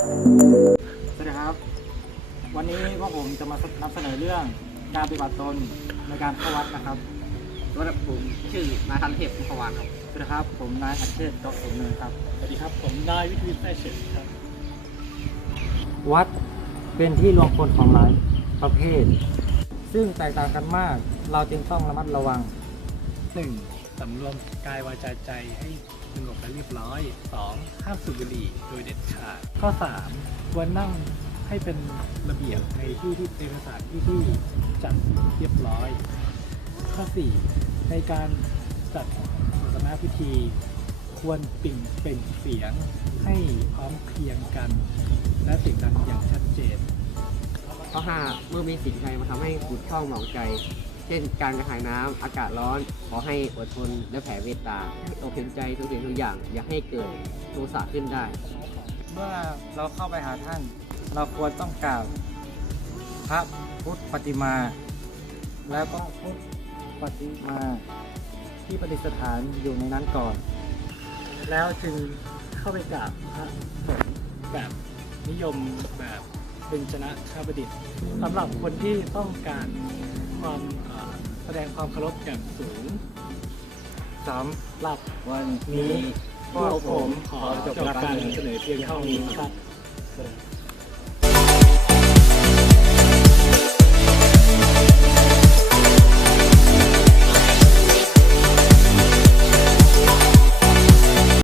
สวัสดีครับ วันนี้พวกผมจะมานำเสนอเรื่องการปฏิบัติตนในการเข้าวัดนะครับสวัสดีผมชื่อนายทันเทพพุทธวานครับสวัสดีครับ ผมนายอัจเชษฐ์ดอกสมเนินครับสวัสดีครับผมนายวิทวิทย์แท้เฉยครับ วัดเป็นที่รวมคนของหลายประเภท ซึ่งแตกต่างกันมาก เราจึงต้องระมัดระวัง 1. สำรวมกายวาจาใจให้สงบและเรียบร้อย 2. ห้ามสูบบุหรี่โดยเด็ดขาด ข้อ 3. ควรนั่งให้เป็นระเบียบในที่ที่เป็นสถานที่ที่จัดเรียบร้อย ข้อ 4. ในการจัดศาสนาพิธี ควรปิ่งเปล่งเสียงให้พร้อมเพรียงกัน และสียงดังอย่างชัดเจน ข้อ5เมื่อมีสิ่งใดมาทำให้ขุดข้องหมองใจ ช่นการกระหายน้ำอากาศร้อน ขอให้อดทนและแผ่เมตตาอกเห็นใจทุกสิ่งทุกอย่าง อย่าให้เกิดโทสะขึ้นได้ เมื่อเราเข้าไปหาท่าน เราควรต้องกราบพระพุทธปฏิมา แล้วก็พุทธปฏิมาที่ประดิษฐานอยู่ในนั้นก่อน แล้วจึงเข้าไปกราบพระสงฆ์แบบนิยมแบบเป็นชนะชาบดิตสำหรับคนที่ต้องการ ความเอ่อแสดงความเคารพอย่างสูงสามหรับวันนี้พวกผมขอจบการนำเสนอเพียงเท่านี้ครับครับ